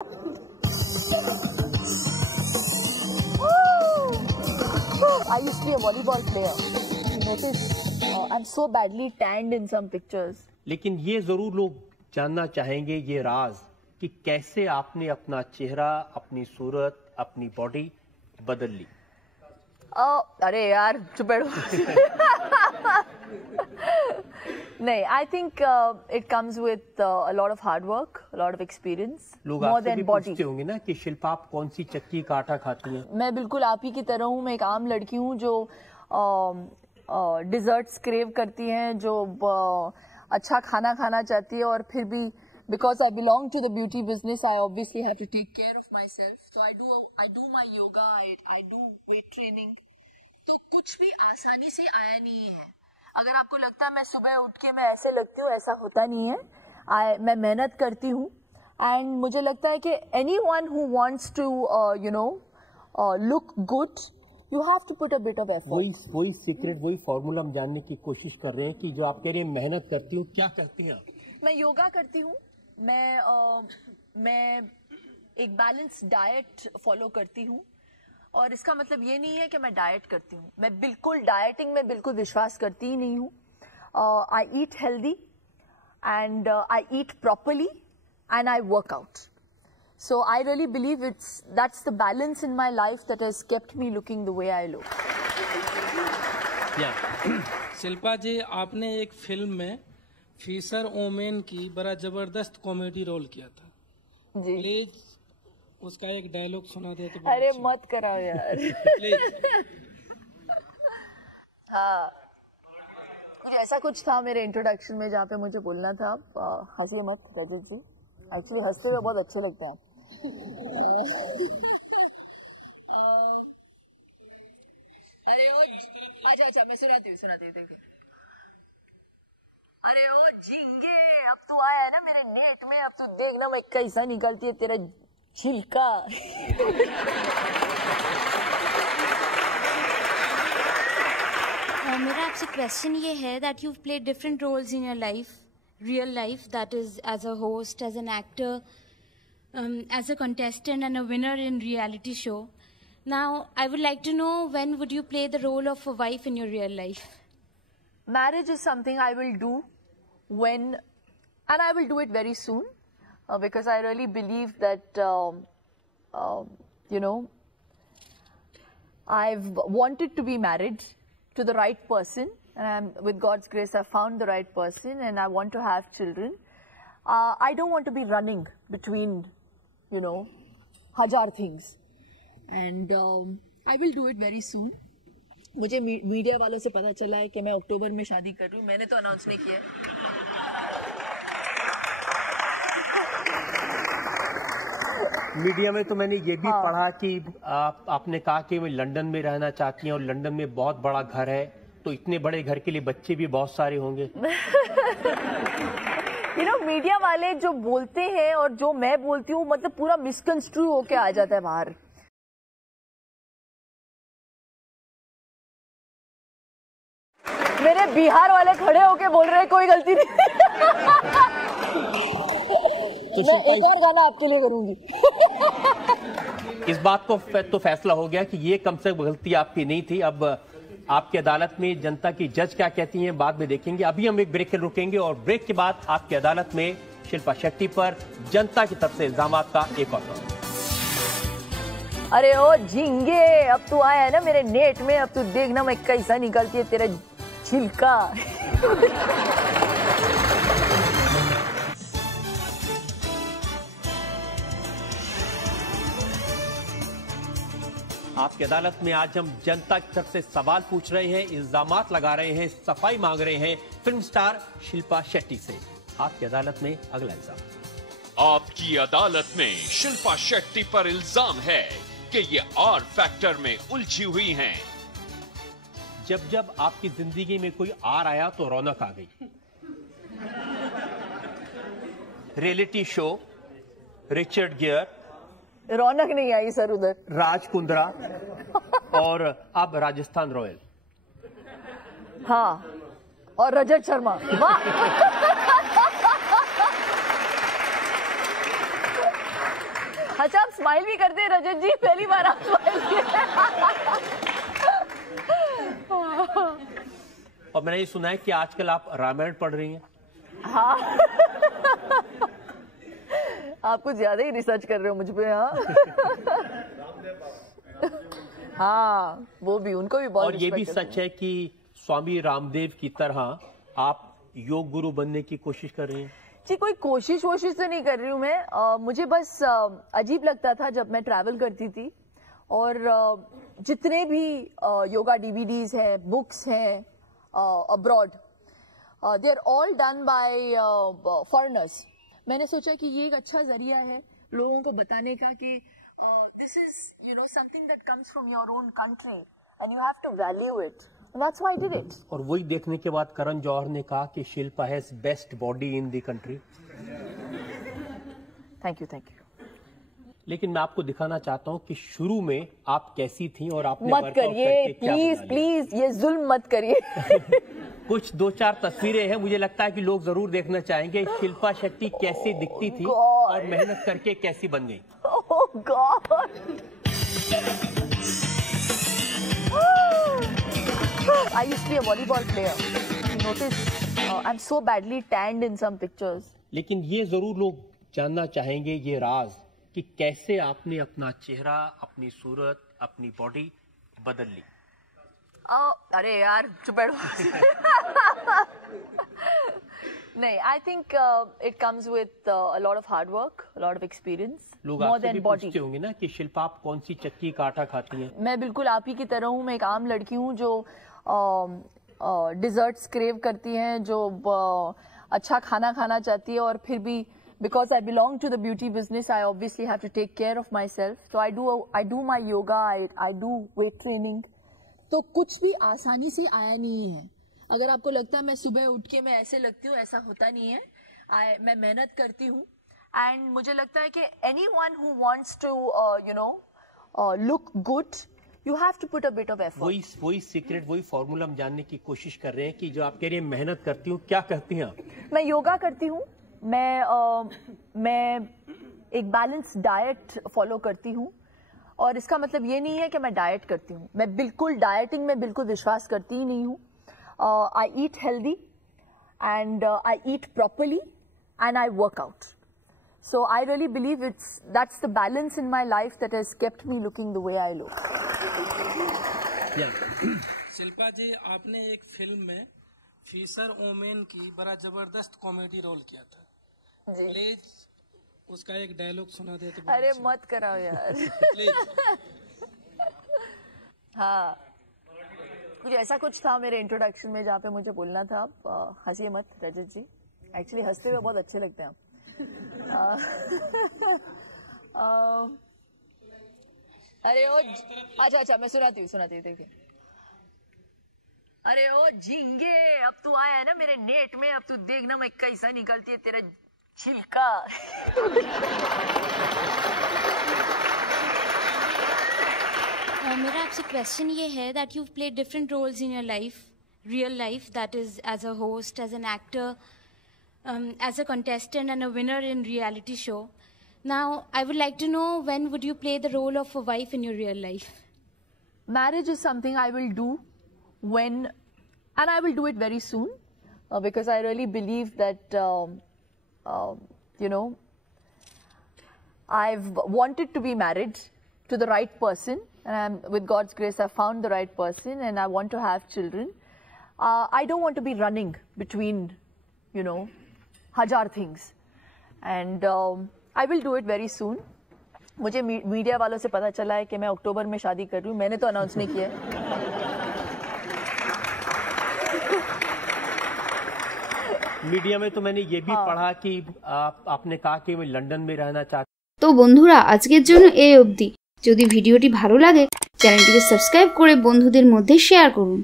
I used to be a volleyball player. You notice, I'm so badly tanned in some pictures. लेकिन ये जरूर लोग जानना चाहेंगे ये राज कि कैसे आपने अपना चेहरा, अपनी सूरत, अपनी बॉडी बदल ली। अरे यार चुप बैठो। नहीं, I think it comes with a lot of hard work, a lot of experience, लोग more आपसे than भी body. पूछते होंगे ना कि शिल्पा आप कौन सी चक्की का आटा खाती हैं? मैं बिल्कुल आप ही की तरह हूँ। मैं एक आम लड़की हूँ जो डिजर्ट्स क्रेव करती हैं, जो अच्छा खाना खाना चाहती है, और फिर भी because I belong to the beauty business, I obviously have to take care of myself. So I do my yoga, I do weight training. तो कुछ भी आसानी से आया नहीं है। अगर आपको लगता है मैं सुबह उठ के मैं ऐसे लगती हूँ, ऐसा होता नहीं है। मैं मेहनत करती हूँ, एंड मुझे लगता है कि anyone who wants to look good, you have to put a bit of effort. वही सीक्रेट, वही फॉर्मूला हम जानने की कोशिश कर रहे हैं कि जो आप कह रहे हैं मेहनत करती हूँ, क्या करती हैं आप? मैं योगा करती हूँ, मैं एक बैलेंस डाइट फॉलो करती हूँ, और इसका मतलब ये नहीं है कि मैं डाइट करती हूँ। मैं बिल्कुल डाइटिंग में बिल्कुल विश्वास करती ही नहीं हूँ। I eat healthy and I eat properly and I work out. So I really believe that's the balance in my life that has kept me looking the way I look. Shilpa ji, आपने एक film में Fisher women की बड़ा जबरदस्त comedy role किया था जी, please उसका एक डायलॉग सुना दे तो। अरे मत कराओ यार। प्लीज। हाँ, कुछ ऐसा कुछ था मेरे इंट्रोडक्शन में जहाँ पे मुझे बोलना था। हंसिए मत रजत जी, एक्चुअली हंसते हुए बहुत अच्छे लगते हैं। अरे ओ अच्छा मैं सुनाती हूँ देखिए। अरे ओ झींगे, अब तू आया है ना मेरे नेट में, अब तू देखना मैं कैसा निकलती है तेरा छिलका। मेरा आपसे क्वेश्चन ये है that you've played different roles in your life, real life, that is as a host, as an actor, as a contestant and a winner in reality show. Now, I would like to know, when would you play the role of a wife in your real life? Marriage is something I will do when, and I will do it very soon, because I really believe that, I've wanted to be married to the right person, and with God's grace, I found the right person, and I want to have children. I don't want to be running between, हजार things, and I will do it very soon. मुझे media वालों से पता चला है कि मैं अक्टूबर में शादी कर रही हूँ। मैंने तो अनाउंस नहीं किया है। मीडिया में तो मैंने ये भी पढ़ा कि आपने कहा कि मैं लंदन में रहना चाहती हैं और लंदन में बहुत बड़ा घर है, तो इतने बड़े घर के लिए बच्चे भी बहुत सारे होंगे। मीडिया वाले जो बोलते हैं और जो मैं बोलती हूँ, मतलब पूरा मिसकंस्ट्रू होके आ जाता है बाहर। मेरे बिहार वाले खड़े होके बोल रहे हैं कोई गलती नहीं। मैं एक और गाना आपके लिए करूंगी। इस बात को तो फैसला हो गया कि ये कम से कम गलती आपकी नहीं थी। अब आपकी अदालत में जनता की जज क्या कहती हैं बाद में देखेंगे। अभी हम एक ब्रेक रुकेंगे और ब्रेक के बाद आपकी अदालत में शिल्पा शेट्टी पर जनता की तरफ से इल्जामात का एक और राउंड। अरे ओ झींगे, अब तू आया है ना मेरे नेट में, अब तू देखना मैं कैसा निकलती है तेरा छिलका। आपकी अदालत में आज हम जनता की तरफ से सवाल पूछ रहे हैं, इल्जामात लगा रहे हैं, सफाई मांग रहे हैं फिल्म स्टार शिल्पा शेट्टी से। आपकी अदालत में अगला इल्जाम। आपकी अदालत में शिल्पा शेट्टी पर इल्जाम है कि ये आर फैक्टर में उलझी हुई हैं। जब जब आपकी जिंदगी में कोई आर आया तो रौनक आ गई। रियलिटी शो, रिचर्ड गियर, रौनक नहीं आई सर उधर, राज कुंद्रा और अब राजस्थान रॉयल। हाँ, और रजत शर्मा। वाह। अच्छा आप स्माइल भी करते हैं रजत जी, पहली बार आप स्माइल किए। और मैंने ये सुना है कि आजकल आप रामायण पढ़ रही हैं। हाँ आप कुछ ज्यादा ही रिसर्च कर रहे हो मुझ पे। हाँ हाँ वो भी, उनको भी बहुत। और ये भी सच है कि स्वामी रामदेव की तरह आप योग गुरु बनने की कोशिश कर रही हैं। जी कोई कोशिश तो नहीं कर रही हूँ मैं। मुझे बस अजीब लगता था जब मैं ट्रैवल करती थी और जितने भी योगा डीवीडीज हैं, बुक्स हैं abroad, they are all done by foreigners. मैंने सोचा कि ये एक अच्छा जरिया है लोगों को बताने का कि this is something that comes from your own country and you have to value it. That's why I did it. और वही देखने के बाद करण जौहर ने कहा कि Shilpa has best body in the country. Thank you. लेकिन मैं आपको दिखाना चाहता हूँ कि शुरू में आप कैसी थी और आपने मत करिए प्लीज, ये जुल्म मत करिए। कुछ 2-4 तस्वीरें हैं, मुझे लगता है कि लोग जरूर देखना चाहेंगे शिल्पा शेट्टी कैसी दिखती थी और मेहनत करके कैसी बन गई। Oh God. I used to be a volleyball player. You notice, I'm so badly tanned in some pictures. लेकिन ये जरूर लोग जानना चाहेंगे ये राज कि कैसे आपने अपना चेहरा, अपनी सूरत, अपनी बॉडी बदल ली। अरे यार चुप बैठो। नहीं, I think it comes with a lot of hard work, a lot of experience, लोग more आपसे than भी body. पूछते होंगे ना कि शिल्पा आप कौन सी चक्की का आटा खाती हैं? मैं बिल्कुल आप ही की तरह हूँ। मैं एक आम लड़की हूँ जो डिजर्ट्स क्रेव करती हैं, जो अच्छा खाना खाना चाहती है और फिर भी because I belong to the beauty business, I obviously have to take care of myself. So I do my yoga, I do weight training. तो कुछ भी आसानी से आया नहीं है। अगर आपको लगता है मैं सुबह उठ के मैं ऐसे लगती हूँ, ऐसा होता नहीं है। मैं मेहनत करती हूँ एंड मुझे लगता है कि anyone who wants to look good, you have to put a bit of effort. वही सीक्रेट, वही फॉर्मूला हम जानने की कोशिश कर रहे हैं कि जो आप कह रही हैं मेहनत करती हूँ, क्या करती हैं आप? मैं योगा करती हूँ, मैं एक बैलेंस डाइट फॉलो करती हूँ और इसका मतलब ये नहीं है कि मैं डाइट करती हूँ। मैं बिल्कुल डाइटिंग में बिल्कुल विश्वास करती ही नहीं हूँ। I eat healthy and I eat properly and I work out. So I really believe that's the balance in my life that has kept me looking the way I look. Shilpa ji, आपने एक film में Fisher women की बड़ा जबरदस्त comedy role किया था। Please उसका एक डायलॉग सुना दे तो। अरे मत कराओ यार। हाँ, कुछ ऐसा कुछ था मेरे इंट्रोडक्शन में जहाँ पे मुझे बोलना था। हंसिए मत रजत जी, एक्चुअली हंसते हुए बहुत अच्छे लगते हैं आप। अरे ओ अच्छा मैं सुनाती हूँ देखिए। अरे ओ झींगे, अब तू आया है ना मेरे नेट में, अब तू देखना मैं कैसा निकलती है तेरा छिलका। मेरा आपसे क्वेश्चन ये है that you've played different roles in your life, real life, that is as a host, as an actor, as a contestant and a winner in reality show. Now, I would like to know, when would you play the role of a wife in your real life? Marriage is something I will do when, and I will do it very soon, because I really believe that, I've wanted to be married to the right person, and with God's grace, I've found the right person, and I want to have children. I don't want to be running between, हजार things, and I will do it very soon. मुझे media वालों से पता चला है कि मैं अक्टूबर में शादी कर रही हूँ। मैंने तो अनाउंस नहीं किया है। मीडिया में तो मैंने ये भी पढ़ा कि आपने कहा कि मैं लंदन में रहना चाहती। তো বন্ধুরা, আজকের জন্য এই অবধি। যদি ভিডিওটি ভালো লাগে চ্যানেলটিকে সাবস্ক্রাইব করে বন্ধুদের মধ্যে শেয়ার করুন।